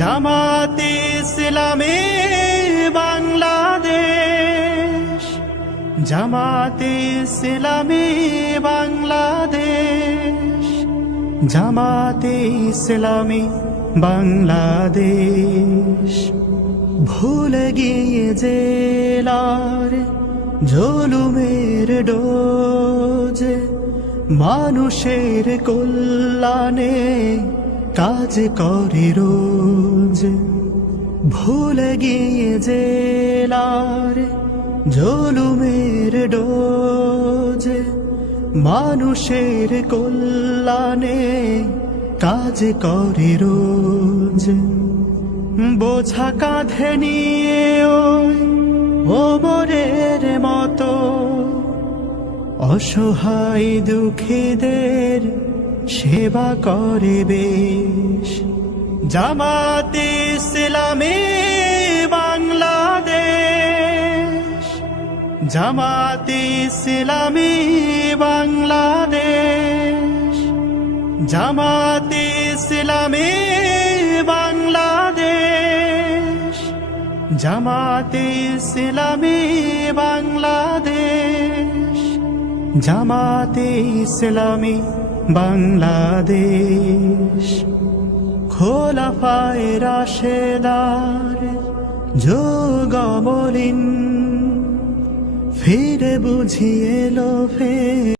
জামাতে ইসলামী বাংলাদেশ। জামাতে ইসলামী বাংলাদেশ। জামাতে ইসলামী বাংলাদেশ। ভুলে গিয়ে জেলার ঝোলুমের ডোজ। মানুষের কল্যাণে কাজ করে রোজ। ভুলে গিয়ে জেলার ঝোলুমের ডোজ। মানুষের কল্যাণে কাজ করে রোজ। বোঝা কাঁধে নিয়ে ওমরের মতো। অসহায় দুঃখীদের সেবা করে বেশ। জামাতে ইসলামী বাংলাদেশ। জামাতে ইসলামী বাংলাদেশ। জামাতে ইসলামী বাংলাদেশ। জামাতে ইসলামী বাংলাদেশ। জামাতে ইসলামী বাংলাদেশ। খোলা খোলাফায় রাশেদার যোগমলিন ফিরে বুঝিয়ে লো ফের